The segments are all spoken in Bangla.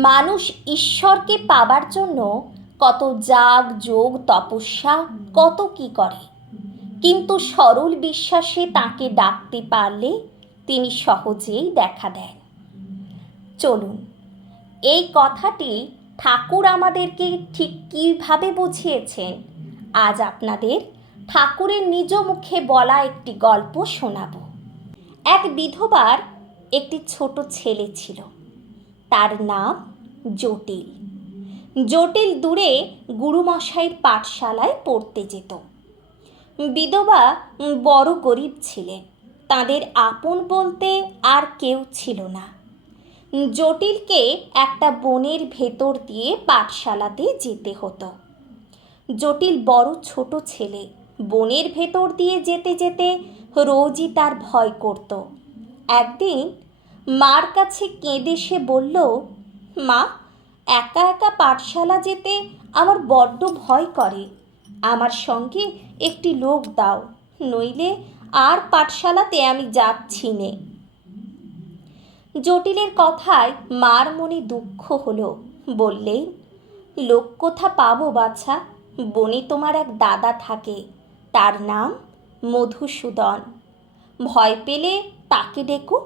মানুষ ঈশ্বরকে পাবার জন্য কত যাগ যোগ তপস্যা কত কি করে, কিন্তু সরল বিশ্বাসে তাকে ডাকতে পারলে তিনি সহজেই দেখা দেন। চলুন, এই কথাটি ঠাকুর আমাদেরকে ঠিক কীভাবে বুঝিয়েছেন আজ আপনাদের ঠাকুরের নিজ মুখে বলা একটি গল্প শোনাব। এক বিধবার একটি ছোট ছেলে ছিল, তার নাম জটিল। জটিল দূরে গুরুমশাইয়ের পাঠশালায় পড়তে যেত। বিধবা বড় গরিব ছিলেন, তাদের আপন বলতে আর কেউ ছিল না। জটিলকে একটা বনের ভেতর দিয়ে পাঠশালাতে যেতে হতো। জটিল বড় ছোট ছেলে, বনের ভেতর দিয়ে যেতে যেতে রোজই তার ভয় করত। একদিন মার কাছে কেঁদে সে বলল, মা, একা একা পাঠশালা যেতে আমার বড্ড ভয় করে, আমার সঙ্গে একটি লোক দাও, নইলে আর পাঠশালাতে আমি যাচ্ছি নে। জটিলের কথায় মার মনে দুঃখ হলো। বললেন, লোক কোথা পাবো বাছা? বনে তোমার এক দাদা থাকে, তার নাম মধুসূদন। ভয় পেলে তাকে ডেকো,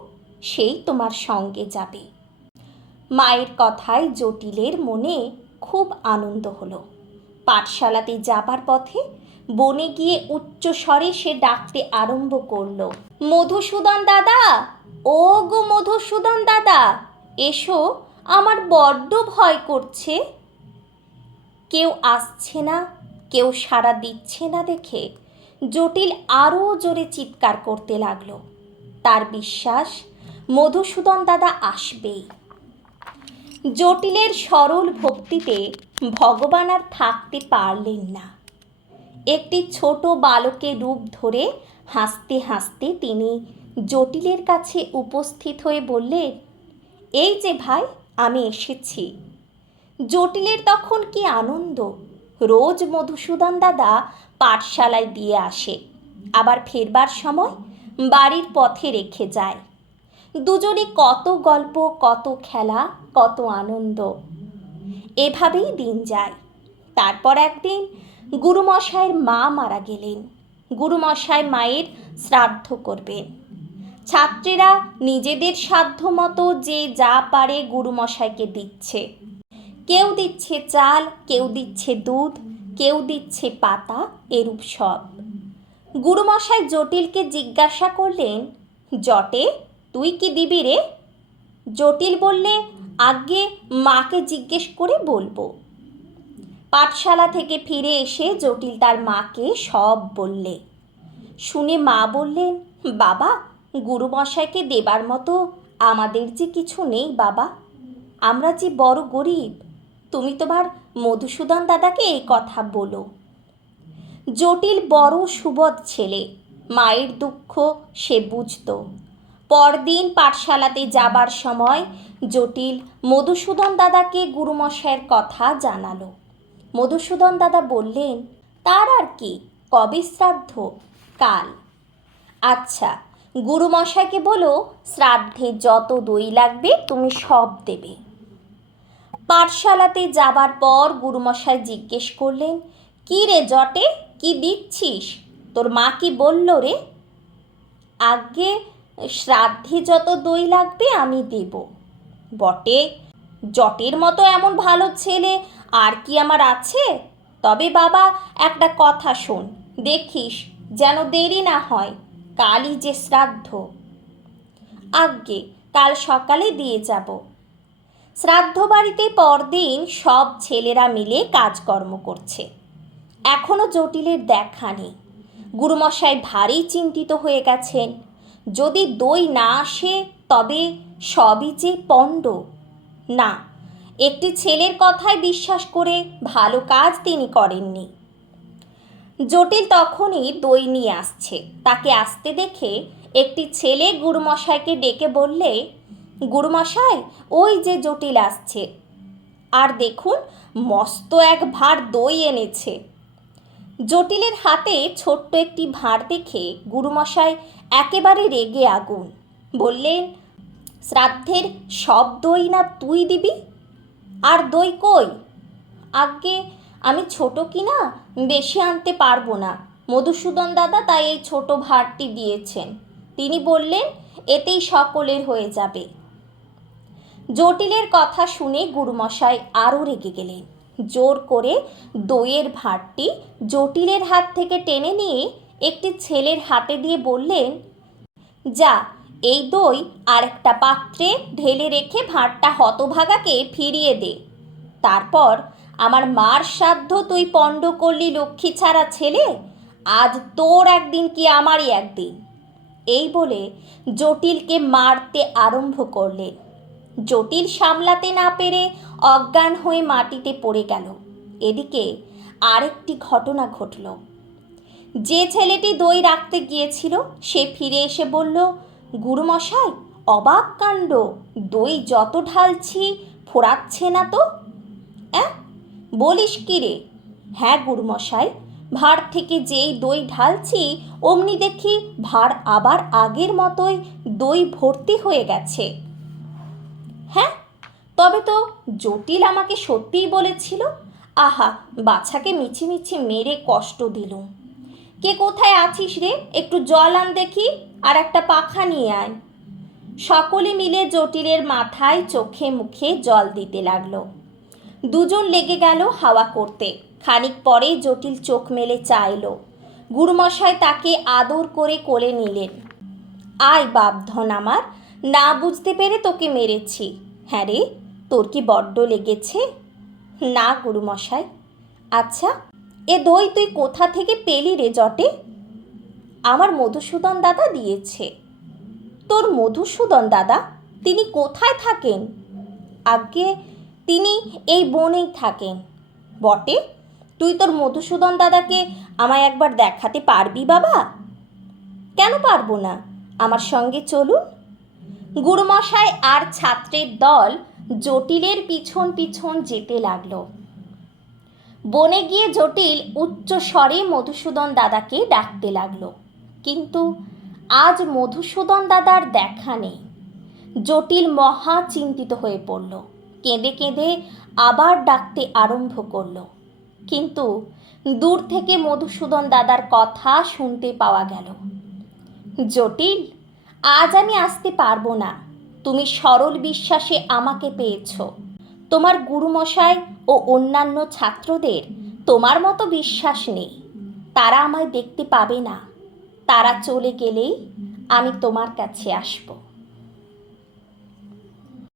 সেই তোমার সঙ্গে যাবে। মায়ের কথায় জটিলের মনে খুব আনন্দ হলো। পাঠশালাতে যাবার পথে বনে গিয়ে উচ্চ স্বরে সে ডাকতে আরম্ভ করল, মধুসূদন দাদা, ও গো মধুসূদন দাদা, এসো, আমার বড্ড ভয় করছে। কেউ আসছে না, কেউ সাড়া দিচ্ছে না দেখে জটিল আরও জোরে চিৎকার করতে লাগলো। তার বিশ্বাস মধুসূদন দাদা আসবেই। জটিলের সরল ভক্তিতে ভগবান আর থাকতে পারলেন না। একটি ছোট বালকের রূপ ধরে হাসতে হাসতে তিনি জটিলের কাছে উপস্থিত হয়ে বললেন, এই যে ভাই, আমি এসেছি। জটিলের তখন কি আনন্দ! রোজ মধুসূদন দাদা পাঠশালায় দিয়ে আসে, আবার ফেরবার সময় বাড়ির পথে রেখে যায়। দুজনে কত গল্প, কত খেলা, কত আনন্দ, এভাবেই দিন যায়। তারপর একদিন গুরুমশাইয়ের মা মারা গেলেন। গুরুমশাই মায়ের শ্রাদ্ধ করবেন। ছাত্রেরা নিজেদের সাধ্য মতো যে যা পারে গুরুমশাইকে দিচ্ছে। কেউ দিচ্ছে চাল, কেউ দিচ্ছে দুধ, কেউ দিচ্ছে পাতা, এরূপ সব। গুরুমশাই জটিলকে জিজ্ঞাসা করলেন, জটে, তুই কি দিবি রে? জটিল বললে, আগে মাকে জিজ্ঞেস করে বলবো। পাঠশালা থেকে ফিরে এসে জটিল তার মাকে সব বললে। শুনে মা বললেন, বাবা, গুরুমশাইকে দেবার মতো আমাদের যে কিছু নেই বাবা, আমরা যে বড় গরিব, তুমি তোমার মধুসূদন দাদাকে এই কথা বলো। জটিল বড় সুবোধ ছেলে, মায়ের দুঃখ সে বুঝত। পরদিন পাঠশালাতে যাবার সময় জটিল মধুসূদন দাদাকে গুরুমশাইয়ের কথা জানালো। মধুসূদন দাদা বললেন, তার আর কি, কবে শ্রাদ্ধ? কাল। আচ্ছা, গুরুমশাইকে বলো শ্রাদ্ধে যত দই লাগবে তুমি সব দেবে। পাঠশালাতে যাবার পর গুরুমশাই জিজ্ঞেস করলেন, কি রে জটে, কি দিচ্ছিস? তোর মা কি বলল রে? আগে শ্রাদ্ধে যত দই লাগবে আমি দেব। বটে, জটের মতো এমন ভালো ছেলে আর কি আমার আছে? তবে বাবা, একটা কথা শোন, দেখিস যেন দেরি না হয়, কালই যে শ্রাদ্ধ। আজ্ঞে, কাল সকালে দিয়ে যাব। শ্রাদ্ধ বাড়িতে পরদিন সব ছেলেরা মিলে কাজকর্ম করছে। এখনও জটিলের দেখা নেই। গুরুমশাই ভারী চিন্তিত হয়ে গেছেন। যদি দই না আসে তবে সবই যে পণ্ড। না, একটি ছেলের কথায় বিশ্বাস করে ভালো কাজ তিনি করেননি। জটিল তখনই দই নিয়ে আসছে। তাকে আসতে দেখে একটি ছেলে গুরুমশাইকে ডেকে বললে, গুরুমশাই, ওই যে জটিল আসছে, আর দেখুন মস্ত এক ভাঁড় দই এনেছে। জটিলের হাতে ছোট্ট একটি ভাঁড় দেখে গুরুমশাই একেবারে রেগে আগুন। বললেন, শ্রাদ্ধের সব দই না তুই দিবি? আর দই কই? আজ্ঞে, আমি ছোট কিনা বেশি আনতে পারবো না। মধুসূদন দাদা তাই এই ছোট ভাঁড়টি দিয়েছেন। তিনি বললেন এতেই সকলের হয়ে যাবে। জটিলের কথা শুনে গুরুমশাই আরও রেগে গেলেন। জোর করে দইয়ের ভাঁড়টি জটিলের হাত থেকে টেনে নিয়ে একটি ছেলের হাতে দিয়ে বললেন, যা, এই দই আরেকটা পাত্রে ঢেলে রেখে ভাঁড়টা হতভাগাকে ফিরিয়ে দে। তারপর আমার মার শ্রাদ্ধ তুই পণ্ড করলি লক্ষ্মী ছাড়া ছেলে, আজ তোর একদিন কি আমারই একদিন। এই বলে জটিলকে মারতে আরম্ভ করলেন। জটিল সামলাতে না পেরে অজ্ঞান হয়ে মাটিতে পড়ে গেল। এদিকে আরেকটি ঘটনা ঘটল। যে ছেলেটি দই রাখতে গিয়েছিল সে ফিরে এসে বলল, গুরুমশাই, অবাক কাণ্ড, দই যত ঢালছি ফোরাচ্ছে না তো। বলিস কি রে? হ্যাঁ গুরুমশাই, ভাঁড় থেকে যেই দই ঢালছি অমনি দেখি ভাঁড় আবার আগের মতোই দই ভর্তি হয়ে গেছে। হ্যাঁ, তবে তো জটিল আমাকে সত্যিই বলেছিল। আহা, বাছাকে মিছিমিছি মেরে কষ্ট দিলুম। কে কোথায় আছিস রে? একটু জল আন দেখি, আর একটা পাখা নিয়ে আয়। সকলে মিলে জটিলের মাথায় চোখে মুখে জল দিতে লাগলো। দুজন লেগে গেল হাওয়া করতে। খানিক পরে জটিল চোখ মেলে চাইল। গুরুমশাই তাকে আদর করে কোলে নিলেন। আয় বাপধন আমার, না বুঝতে পেরে তোকে মেরেছি। হ্যাঁ রে, তোর কি বড্ড লেগেছে? না গুরুমশাই। আচ্ছা, এ দই তুই কোথা থেকে পেলি রে জটে? আমার মধুসূদন দাদা দিয়েছে। তোর মধুসূদন দাদা? তিনি কোথায় থাকেন? আজ্ঞে, তিনি এই বনেই থাকেন। বটে? তুই তোর মধুসূদন দাদাকে আমায় একবার দেখাতে পারবি বাবা? কেন পারবো না, আমার সঙ্গে চলুন। গুরুমশাই আর ছাত্রের দল জটিলের পিছন পিছন যেতে লাগলো। বনে গিয়ে জটিল উচ্চ স্বরে মধুসূদন দাদাকে ডাকতে লাগলো, কিন্তু আজ মধুসূদন দাদার দেখা নেই। জটিল মহা চিন্তিত হয়ে পড়ল। কেঁদে কেঁদে আবার ডাকতে আরম্ভ করল, কিন্তু দূর থেকে মধুসূদন দাদার কথা শুনতে পাওয়া গেল। জটিল, আজ আমি আসতে পারবো না। তুমি সরল বিশ্বাসে আমাকে পেয়েছ। তোমার গুরুমশাই ও অন্যান্য ছাত্রদের তোমার মতো বিশ্বাস নেই। তারা আমায় দেখতে পাবে না। তারা চলে গেলেই আমি তোমার কাছে আসব।